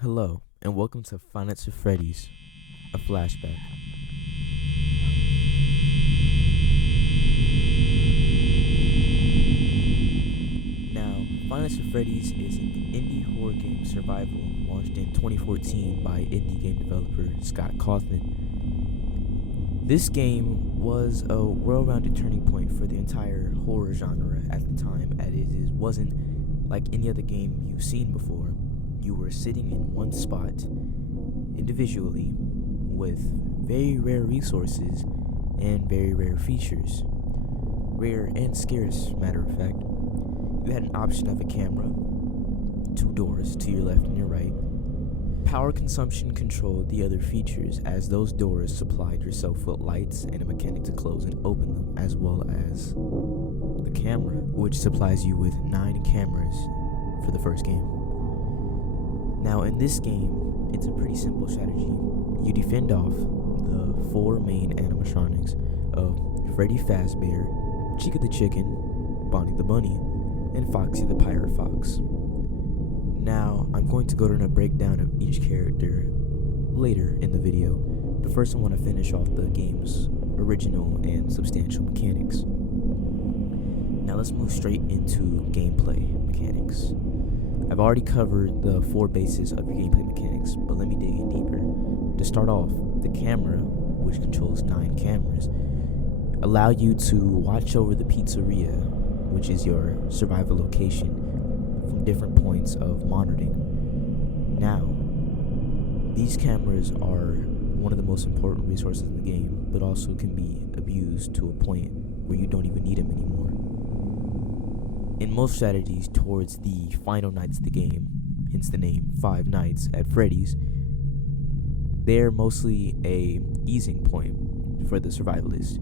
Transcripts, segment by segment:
Hello, and welcome to Five Nights at Freddy's, a flashback. Now, Five Nights at Freddy's is an indie horror game survival launched in 2014 by indie game developer Scott Cawthon. This game was a well-rounded turning point for the entire horror genre at the time, as it wasn't like any other game you've seen before. You were sitting in one spot individually with very rare resources and very rare features. Rare and scarce, matter of fact. You had an option of a camera, two doors to your left and your right. Power consumption controlled the other features, as those doors supplied yourself with lights and a mechanic to close and open them, as well as the camera, which supplies you with 9 cameras for the first game. Now, in this game, it's a pretty simple strategy. You defend off the 4 main animatronics of Freddy Fazbear, Chica the Chicken, Bonnie the Bunny, and Foxy the Pirate Fox. Now, I'm going to go into a breakdown of each character later in the video, but first I want to finish off the game's original and substantial mechanics. Now let's move straight into gameplay mechanics. I've already covered the 4 bases of your gameplay mechanics, but let me dig in deeper. To start off, the camera, which controls 9 cameras, allow you to watch over the pizzeria, which is your survival location, from different points of monitoring. Now, these cameras are one of the most important resources in the game, but also can be abused to a point where you don't even need them anymore. In most strategies towards the final nights of the game, hence the name Five Nights at Freddy's, they're mostly a easing point for the survivalist.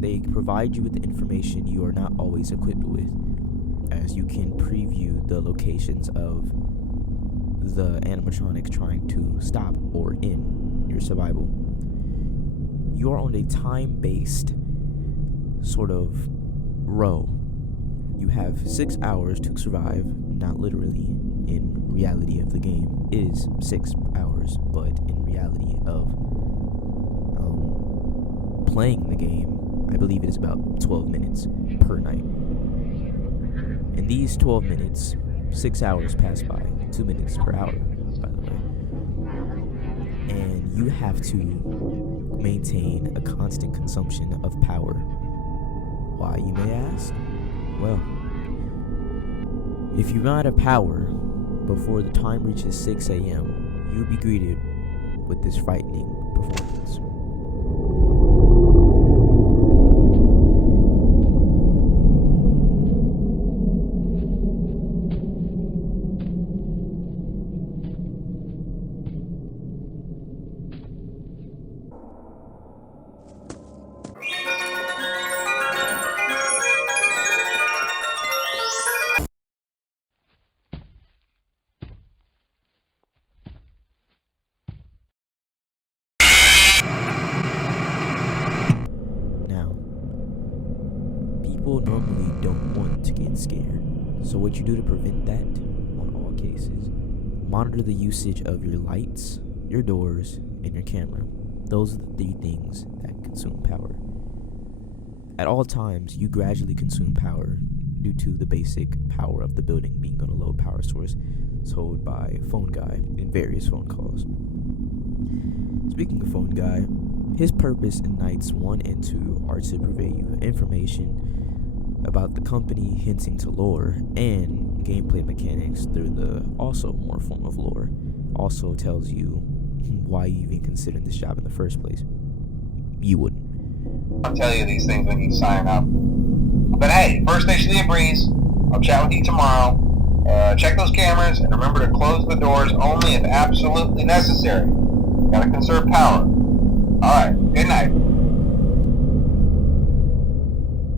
They provide you with the information you are not always equipped with, as you can preview the locations of the animatronics trying to stop or end your survival. You are on a time-based sort of row. You have 6 hours to survive, not literally in reality of the game is 6 hours, but in reality of playing the game, I believe it is about 12 minutes per night. In these 12 minutes, 6 hours pass by, 2 minutes per hour, by the way. And you have to maintain a constant consumption of power. Why, you may ask? Well, if you run out of power before the time reaches 6 a.m., you'll be greeted with this frightening performance. People normally don't want to get scared, so what you do to prevent that, on all cases, monitor the usage of your lights, your doors, and your camera. Those are the 3 things that consume power. At all times, you gradually consume power due to the basic power of the building being on a low power source told by Phone Guy in various phone calls. Speaking of Phone Guy, his purpose in Nights 1 and 2 are to provide you information about the company, hinting to lore, and gameplay mechanics through the also more form of lore. Also tells you why you even considered this job in the first place. You wouldn't. I'll tell you these things when you sign up. But hey, first station of the breeze. I'll chat with you tomorrow. Check those cameras and remember to close the doors only if absolutely necessary. Gotta conserve power. Alright, good night.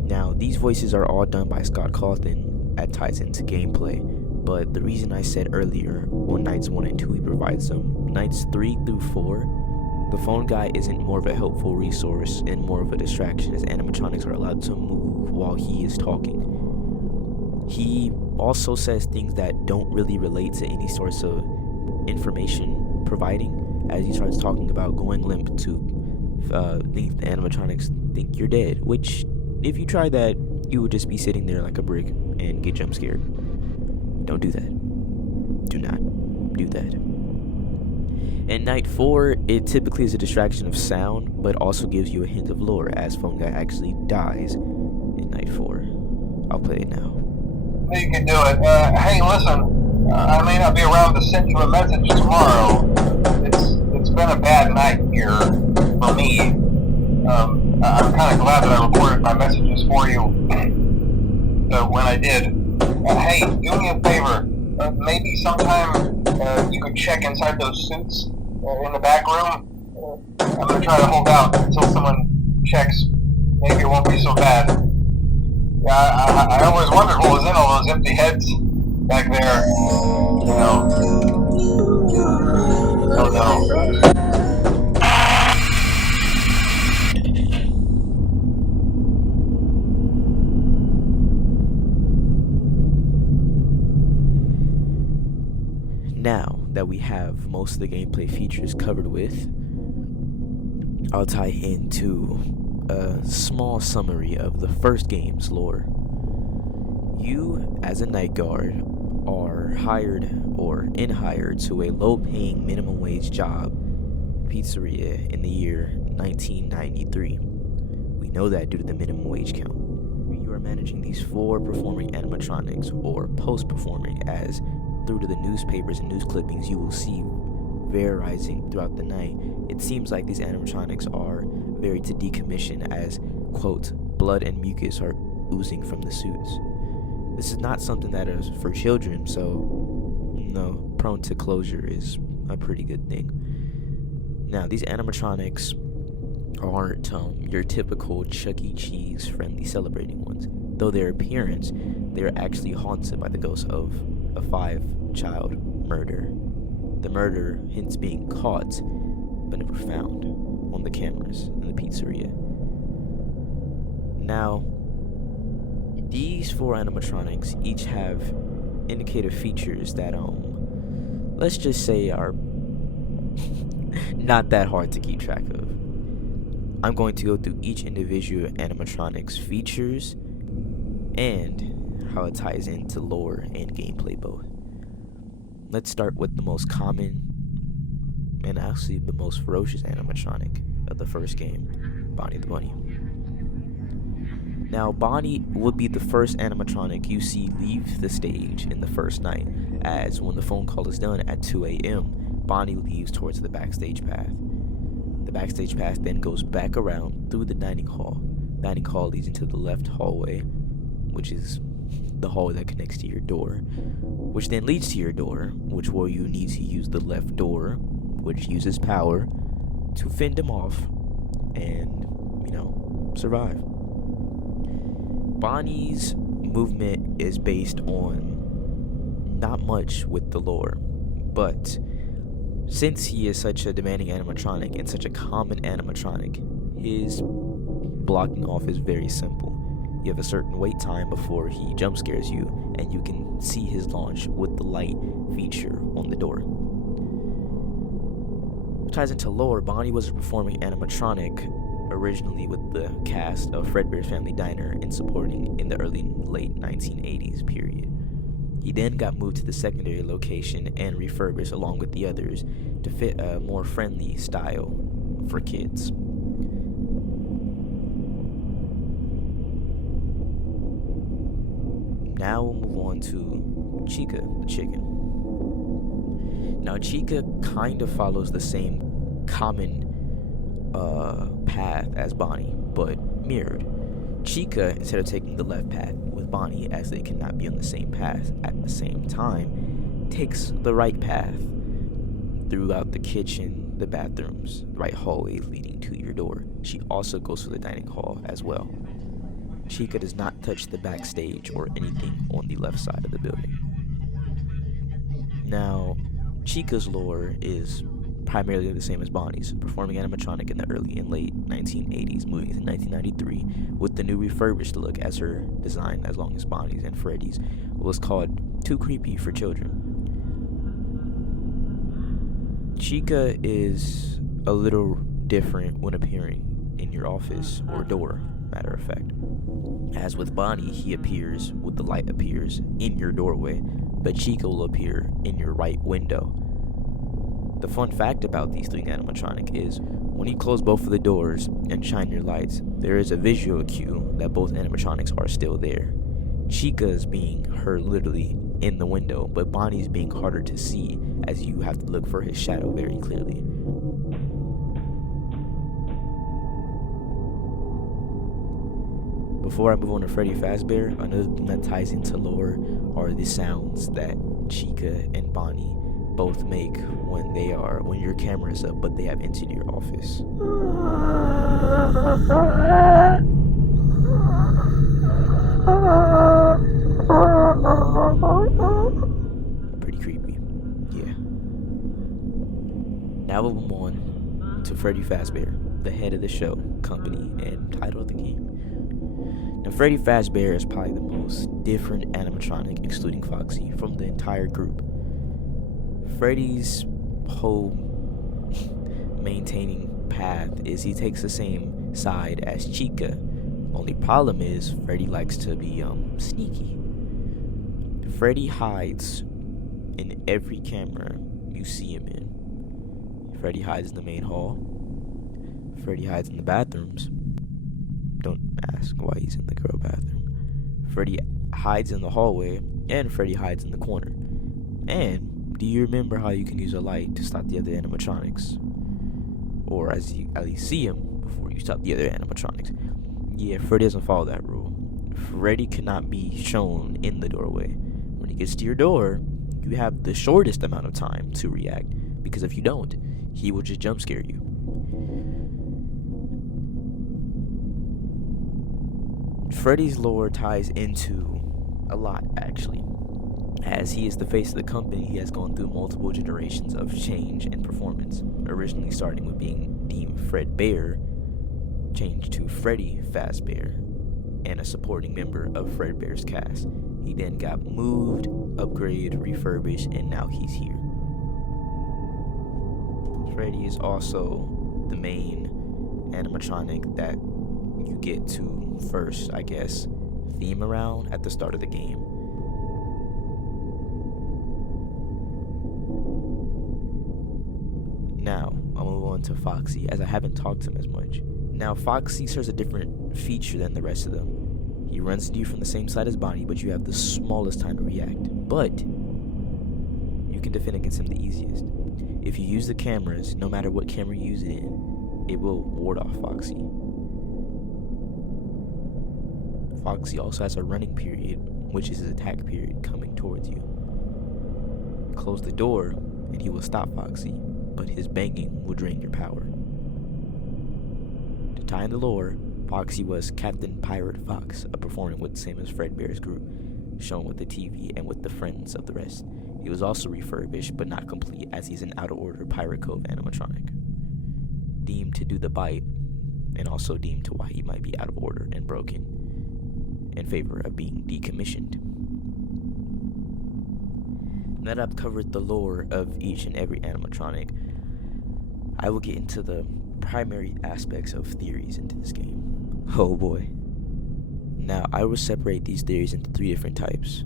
Now, these voices are all done by Scott Cawthon at ties into gameplay, but the reason I said earlier on Nights 1 and 2 he provides them, Nights 3 through 4, the Phone Guy isn't more of a helpful resource and more of a distraction, as animatronics are allowed to move while he is talking. He also says things that don't really relate to any sorts of information providing, as he starts talking about going limp to think the animatronics think you're dead, which if you try that, you would just be sitting there like a brick and get jump scared. Don't do that. Do not do that. In Night 4, it typically is a distraction of sound, but also gives you a hint of lore, as Phone Guy actually dies in Night 4. I'll play it now. You can do it. Hey, listen, I may not be around to send you a message tomorrow. It's been a bad night here for me. I'm kind of glad that I recorded my messages for you when I did. Hey, do me a favor. Maybe sometime you could check inside those suits in the back room. I'm going to try to hold out until someone checks. Maybe it won't be so bad. I always wondered what was in all those empty heads back there. You know. Oh no. Now that we have most of the gameplay features covered with, I'll tie into a small summary of the first game's lore. You, as a night guard, are hired or in hired to a low-paying minimum wage job pizzeria in the year 1993. We know that due to the minimum wage count. You are managing these 4 performing animatronics, or post-performing, as through to the newspapers and news clippings you will see varying throughout the night. It seems like these animatronics are very to decommission, as, quote, blood and mucus are oozing from the suits. This is not something that is for children, so, prone to closure is a pretty good thing. Now, these animatronics aren't your typical Chuck E. Cheese friendly celebrating ones. Though their appearance, they are actually haunted by the ghost of a 5-child murder. The murder hence being caught, but never found on the cameras in the pizzeria. Now, these 4 animatronics each have indicative features that, let's just say are not that hard to keep track of. I'm going to go through each individual animatronic's features and how it ties into lore and gameplay both. Let's start with the most common and actually the most ferocious animatronic of the first game, Bonnie the Bunny. Now, Bonnie would be the first animatronic you see leave the stage in the first night, as when the phone call is done at 2 a.m., Bonnie leaves towards the backstage path. The backstage path then goes back around through the dining hall. Dining hall leads into the left hallway, which is the hallway that connects to your door, which then leads to your door, which where you need to use the left door, which uses power to fend them off and, survive. Bonnie's movement is based on not much with the lore, but since he is such a demanding animatronic and such a common animatronic, his blocking off is very simple. You have a certain wait time before he jump scares you, and you can see his launch with the light feature on the door. Ties into lore, Bonnie was a performing animatronic originally with the cast of Fredbear's Family Diner and supporting in the late 1980s period. He then got moved to the secondary location and refurbished along with the others to fit a more friendly style for kids. Now we'll move on to Chica the Chicken. Now, Chica kind of follows the same common path as Bonnie, but mirrored. Chica, instead of taking the left path with Bonnie, as they cannot be on the same path at the same time, takes the right path throughout the kitchen, the bathrooms, the right hallway leading to your door. She also goes to the dining hall as well. Chica does not touch the backstage or anything on the left side of the building. Now, Chica's lore is primarily the same as Bonnie's, performing animatronic in the early and late 1980s, moving to 1993, with the new refurbished look as her design, as long as Bonnie's and Freddy's, was called too creepy for children. Chica is a little different when appearing in your office or door, matter of fact. As with Bonnie, he appears with the light appears in your doorway, but Chica will appear in your right window. The fun fact about these three animatronic is when you close both of the doors and shine your lights, there is a visual cue that both animatronics are still there. Chica's being her literally in the window, but Bonnie's being harder to see as you have to look for his shadow very clearly. Before I move on to Freddy Fazbear, another thing that ties into lore are the sounds that Chica and Bonnie both make when your camera is up but they have entered your office. Pretty creepy. Yeah. Now we'll move on to Freddy Fazbear, the head of the show, company, and title of the game. Now, Freddy Fazbear is probably the most different animatronic, excluding Foxy, from the entire group. Freddy's whole maintaining path is he takes the same side as Chica. Only problem is Freddy likes to be sneaky. Freddy hides in every camera you see him in. Freddy hides in the main hall. Freddy hides in the bathrooms. Don't ask why he's in the girl bathroom. Freddy hides in the hallway, and Freddy hides in the corner. And do you remember how you can use a light to stop the other animatronics? Or as you at least see him before you stop the other animatronics. Yeah, Freddy doesn't follow that rule. Freddy cannot be shown in the doorway. When he gets to your door, you have the shortest amount of time to react, because if you don't, he will just jump scare you. Freddy's lore ties into a lot, actually. As he is the face of the company, he has gone through multiple generations of change and performance, originally starting with being deemed Fredbear, changed to Freddy Fazbear, and a supporting member of Fredbear's cast. He then got moved, upgraded, refurbished, and now he's here. Freddy is also the main animatronic that you get to first, I guess, theme around at the start of the game. Now, I'll move on to Foxy, as I haven't talked to him as much. Now, Foxy serves a different feature than the rest of them. He runs to you from the same side as Bonnie, but you have the smallest time to react. But you can defend against him the easiest. If you use the cameras, no matter what camera you use it in, it will ward off Foxy. Foxy also has a running period, which is his attack period coming towards you. Close the door, and he will stop Foxy, but his banging will drain your power. To tie in the lore, Foxy was Captain Pirate Fox, a performing with the same as Fredbear's group, shown with the TV and with the friends of the rest. He was also refurbished, but not complete, as he's an out-of-order Pirate Cove animatronic, deemed to do the bite, and also deemed to why he might be out of order and broken, in favor of being decommissioned. Now that I've covered the lore of each and every animatronic, I will get into the primary aspects of theories into this game. Oh boy. Now, I will separate these theories into three different types: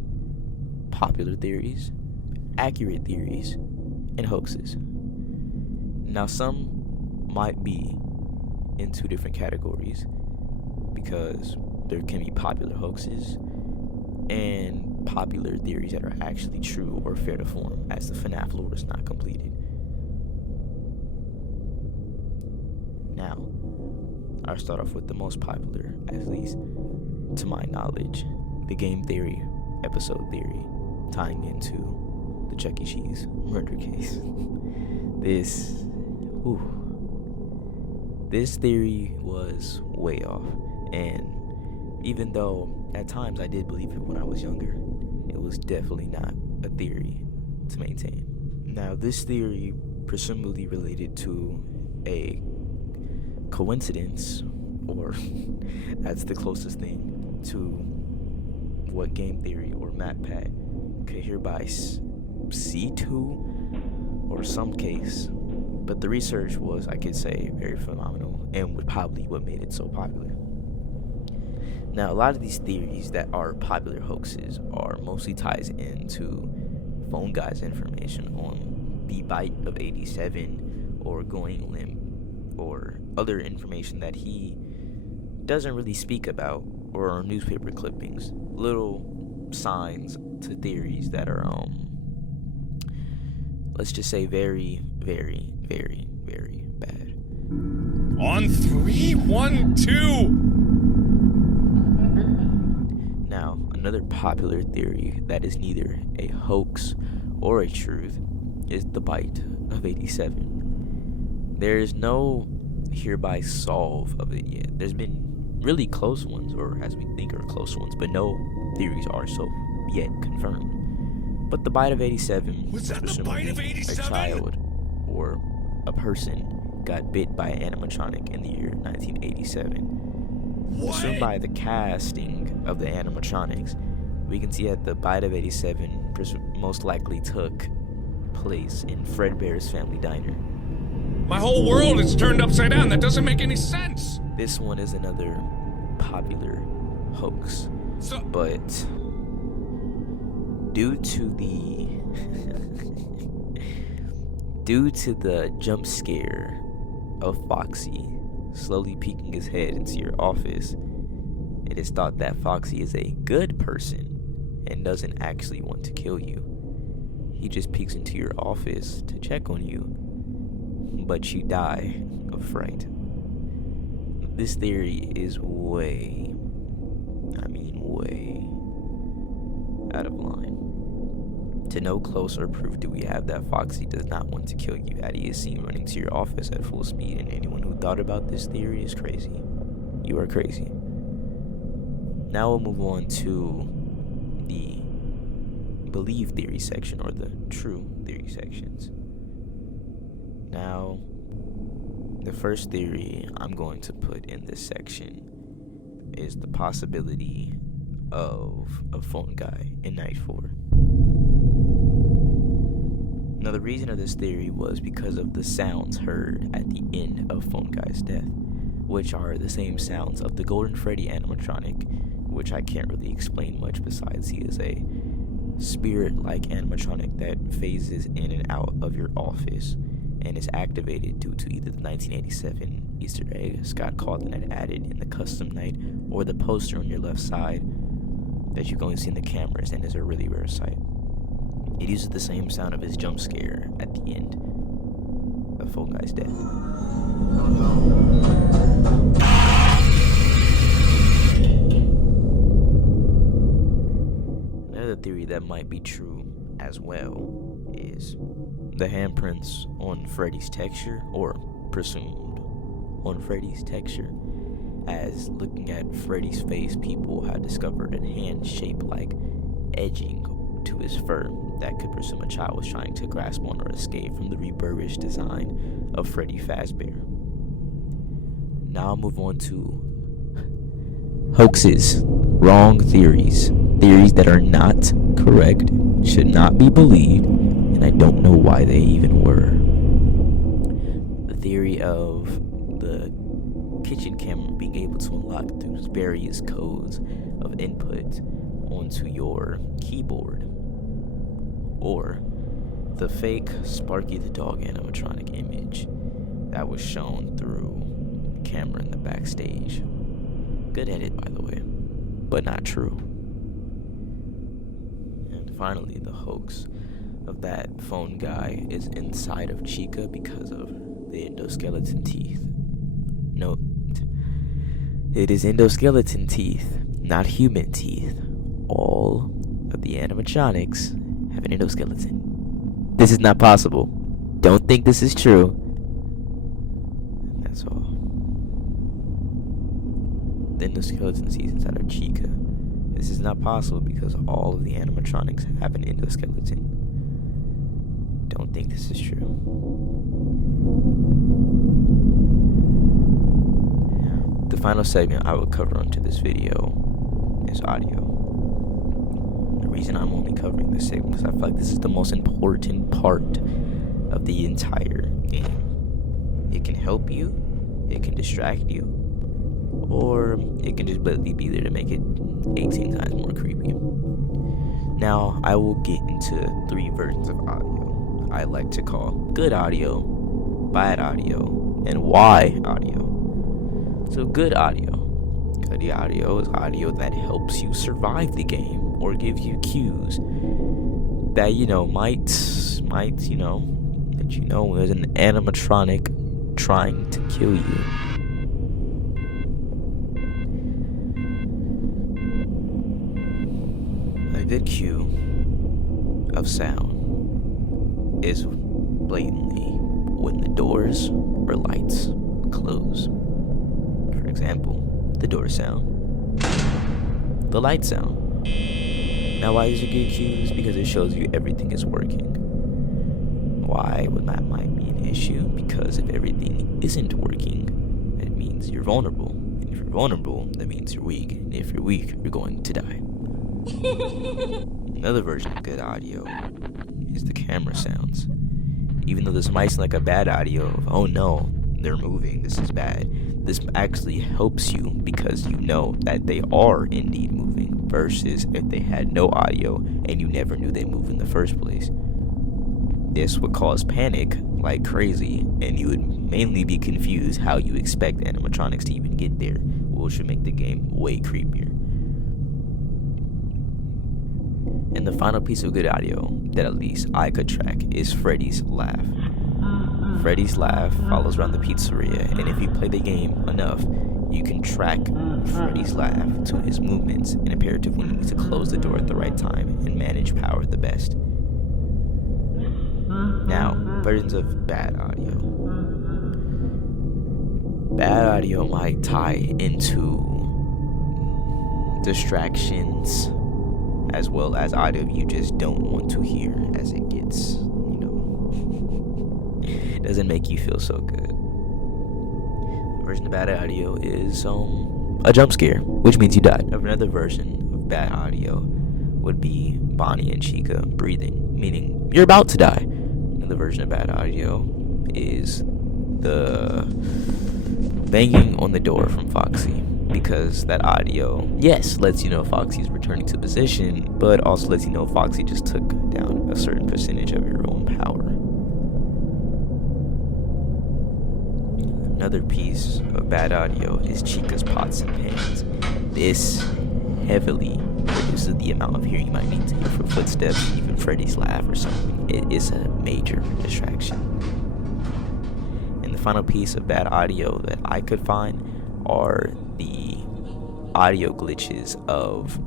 popular theories, accurate theories, and hoaxes. Now, some might be in two different categories, because there can be popular hoaxes and popular theories that are actually true or fair to form, as the FNaF lore is not completed. Now, I'll start off with the most popular, at least to my knowledge, the game theory, episode theory, tying into the Chuck E. Cheese murder case. This theory was way off, and even though at times I did believe it when I was younger, it was definitely not a theory to maintain. Now, this theory presumably related to a coincidence, or that's the closest thing to what game theory or MatPat could hereby see to, or some case But the research was, I could say, very phenomenal, and would probably what made it so popular. Now, a lot of these theories that are popular hoaxes are mostly ties into Phone Guy's information on the bite of 87 or going limp or other information that he doesn't really speak about, or newspaper clippings, little signs to theories that are let's just say very, very, very, very bad. On 3, 1, 2. Now, another popular theory that is neither a hoax or a truth is the bite of 87. There is no hereby solve of it yet. There's been really close ones, or as we think are close ones, but no theories are so yet confirmed. But the bite of 87 Was that the bite of 87? A child or a person got bit by an animatronic in the year 1987. What? Assumed by the casting of the animatronics, we can see that the bite of 87 most likely took place in Fredbear's family diner. My whole world is turned upside down. That doesn't make any sense. This one is another popular hoax, So, but due to the jump scare of Foxy slowly peeking his head into your office, it is thought that Foxy is a good person and doesn't actually want to kill you. He just peeks into your office to check on you, but you die of fright. This theory is way out of line. To no closer proof do we have that Foxy does not want to kill you, that he is seen running to your office at full speed, and anyone who thought about this theory is crazy. You are crazy. Now we'll move on to the believe theory section, or the true theory sections. Now, the first theory I'm going to put in this section is the possibility of a phone guy in Night 4. Now, the reason of this theory was because of the sounds heard at the end of Phone Guy's death, which are the same sounds of the Golden Freddy animatronic, which I can't really explain much besides he is a spirit-like animatronic that phases in and out of your office and is activated due to either the 1987 Easter egg Scott Cawthon had added in the custom night, or the poster on your left side that you can only see in the cameras and is a really rare sight. It uses the same sound of his jump scare at the end of Phone Guy's death. Another theory that might be true as well is the handprints on Freddy's texture, or presumed on Freddy's texture, as looking at Freddy's face, people have discovered a hand shape like edging to his fur that could presume a child was trying to grasp on or escape from the refurbished design of Freddy Fazbear. Now I'll move on to hoaxes, wrong theories, theories that are not correct, should not be believed, and I don't know why they even were. The theory of the kitchen camera being able to unlock through various codes of input onto your keyboard, or the fake Sparky the dog animatronic image that was shown through the camera in the backstage. Good edit, by the way, but not true. And finally, the hoax of that phone guy is inside of Chica because of the endoskeleton teeth. Note, it is endoskeleton teeth, not human teeth. All of the animatronics have an endoskeleton. This is not possible. Don't think this is true. And that's all. The endoskeleton teeth inside of Chica. This is not possible because all of the animatronics have an endoskeleton. Don't think this is true. The final segment I will cover onto this video is audio. The reason I'm only covering this segment is I feel like this is the most important part of the entire game. It can help you, it can distract you, or it can just blatantly be there to make it 18 times more creepy. Now, I will get into 3 versions of audio I like to call good audio, bad audio, and why audio. So good audio. Good audio is audio that helps you survive the game or give you cues that, might, that there's an animatronic trying to kill you. A good cue of sound is blatantly when the doors or lights close. For example, the door sound, the light sound. Now, why is it good cues? Because it shows you everything is working. Why would that might be an issue? Because if everything isn't working, that means you're vulnerable. And if you're vulnerable, that means you're weak. And if you're weak, you're going to die. Another version of good audio is the camera sounds. Even though this might sound like a bad audio of, oh no, they're moving, this is bad, this actually helps you because you know that they are indeed moving, versus if they had no audio and you never knew they moved in the first place. This would cause panic like crazy, and you would mainly be confused how you expect animatronics to even get there, which should make the game way creepier. And the final piece of good audio that at least I could track is Freddy's laugh. Freddy's laugh follows around the pizzeria, and if you play the game enough, you can track Freddy's laugh to his movements and imperative when you need to close the door at the right time and manage power the best. Now, versions of bad audio. Bad audio might tie into distractions, as well as audio you just don't want to hear, as it gets, doesn't make you feel so good. A version of bad audio is a jump scare, which means you died. Another version of bad audio would be Bonnie and Chica breathing, meaning you're about to die. Another version of bad audio is the banging on the door from Foxy, because that audio, yes, lets you know Foxy's returning to position, but also lets you know Foxy just took down a certain percentage of your own power. Another piece of bad audio is Chica's pots and pans. This heavily reduces the amount of hearing you might need to hear for footsteps, even Freddy's laugh or something. It is a major distraction. And the final piece of bad audio that I could find are the audio glitches of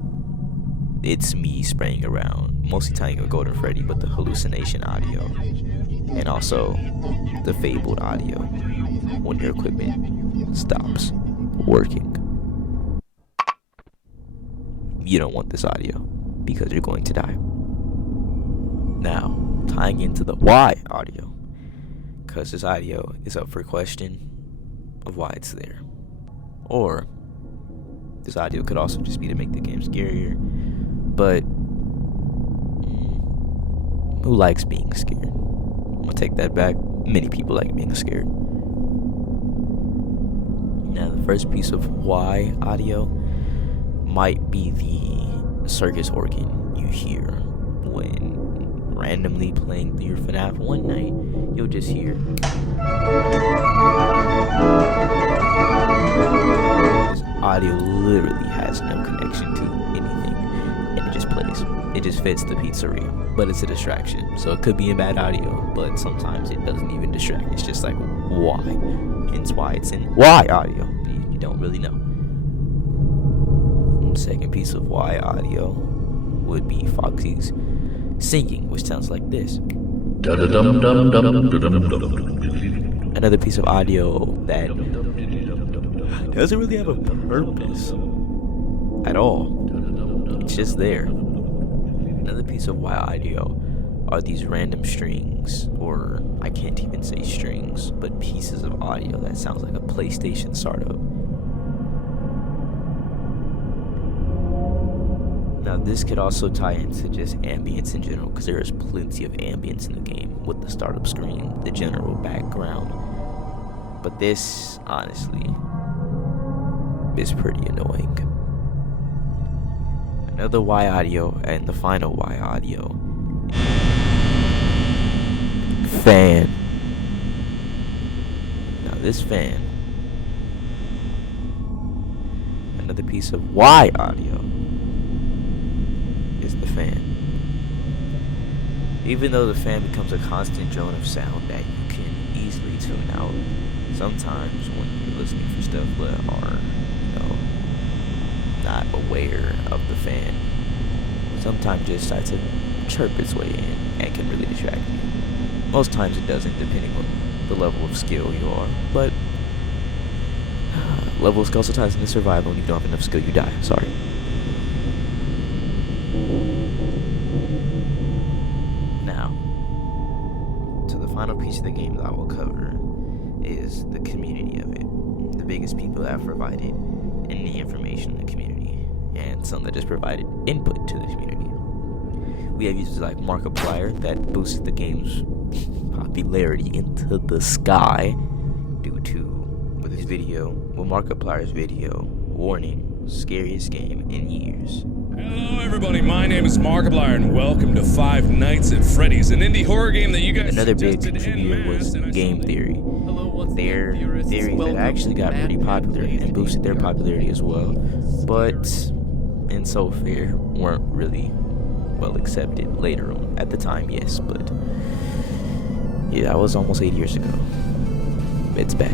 it's me spraying around, mostly tying a Golden Freddy, but the hallucination audio, and also the fabled audio when your equipment stops working. You don't want this audio because you're going to die. Now, tying into the why audio, because this audio is up for question of why it's there. Or this audio could also just be to make the game scarier, but who likes being scared? I'm gonna take that back. Many people like being scared. Now, the first piece of why audio might be the circus organ you hear when randomly playing through your FNaF one night. You'll just hear this audio literally has no connection to anything, and it just plays. It just fits the pizzeria, but it's a distraction. So it could be a bad audio, but sometimes it doesn't even distract. It's just like why, hence why it's in why audio. You don't really know. The second piece of why audio would be Foxy's singing, which sounds like this. Another piece of audio that doesn't really have a purpose at all. It's just there. Another piece of why audio are these random strings, or I can't even say strings, but pieces of audio that sounds like a PlayStation startup. Now, this could also tie into just ambience in general, because there is plenty of ambience in the game with the startup screen, the general background, But this, honestly, is pretty annoying. Another Y audio, and the final Y audio. Fan. Now this fan, another piece of Y audio, is the fan. Even though the fan becomes a constant drone of sound that you can easily tune out, sometimes when you're listening for stuff that are, not aware of the fan, sometimes it decides to chirp its way in and can really distract you. Most times it doesn't, depending on the level of skill you are, but level of skill also ties into survival, and if you don't have enough skill, you die. Sorry. Now, so the final piece of the game that I will cover is the community of it. The biggest people that have provided any information in the community, and some that just provided input to the community. We have users like Markiplier that boosted the game's popularity into the sky due to Markiplier's video warning, scariest game in years. Hello everybody, my name is Markiplier and welcome to Five Nights at Freddy's, an indie horror game that you guys Another big suggested contributor was Game Theory. Their Theories that actually got pretty popular and boosted their popularity as well, but in so fair weren't really well accepted later on. At the time, yes, but yeah, that was almost 8 years ago. It's bad.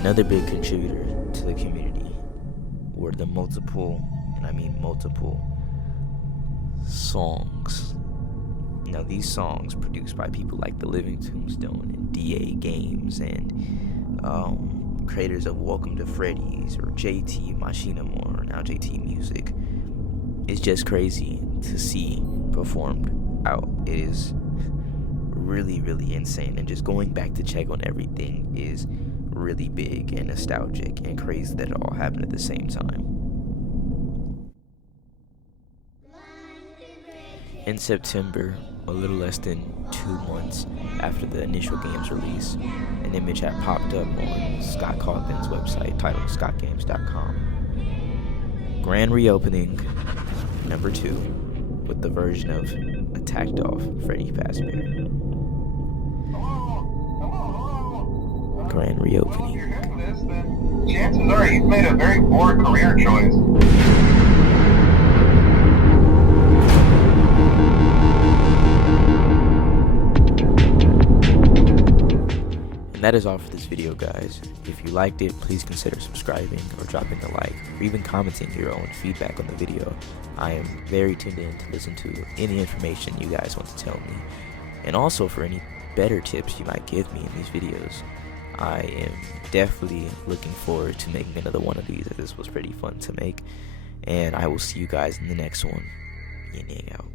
Another big contributor to the community were the multiple, and I mean multiple, songs. Now these songs produced by people like The Living Tombstone and DA Games and creators of Welcome to Freddy's or JT Machinamore, or now JT Music. It's just crazy to see performed out. It is really, really insane, and just going back to check on everything is really big and nostalgic and crazy that it all happened at the same time. In September, a little less than 2 months after the initial game's release, an image had popped up on Scott Cawthon's website titled scottgames.com. Grand reopening number 2 with the version of Attacked Off Freddy Fazbear. Grand reopening. If you're hearing this, then chances are you've made a very poor career choice. And that is all for this video, guys. If you liked it, please consider subscribing or dropping a like, or even commenting your own feedback on the video. I am very tuned in to listen to any information you guys want to tell me, and also for any better tips you might give me in these videos. I am definitely looking forward to making another one of these, as this was pretty fun to make, and I will see you guys in the next one. Yin Yang out.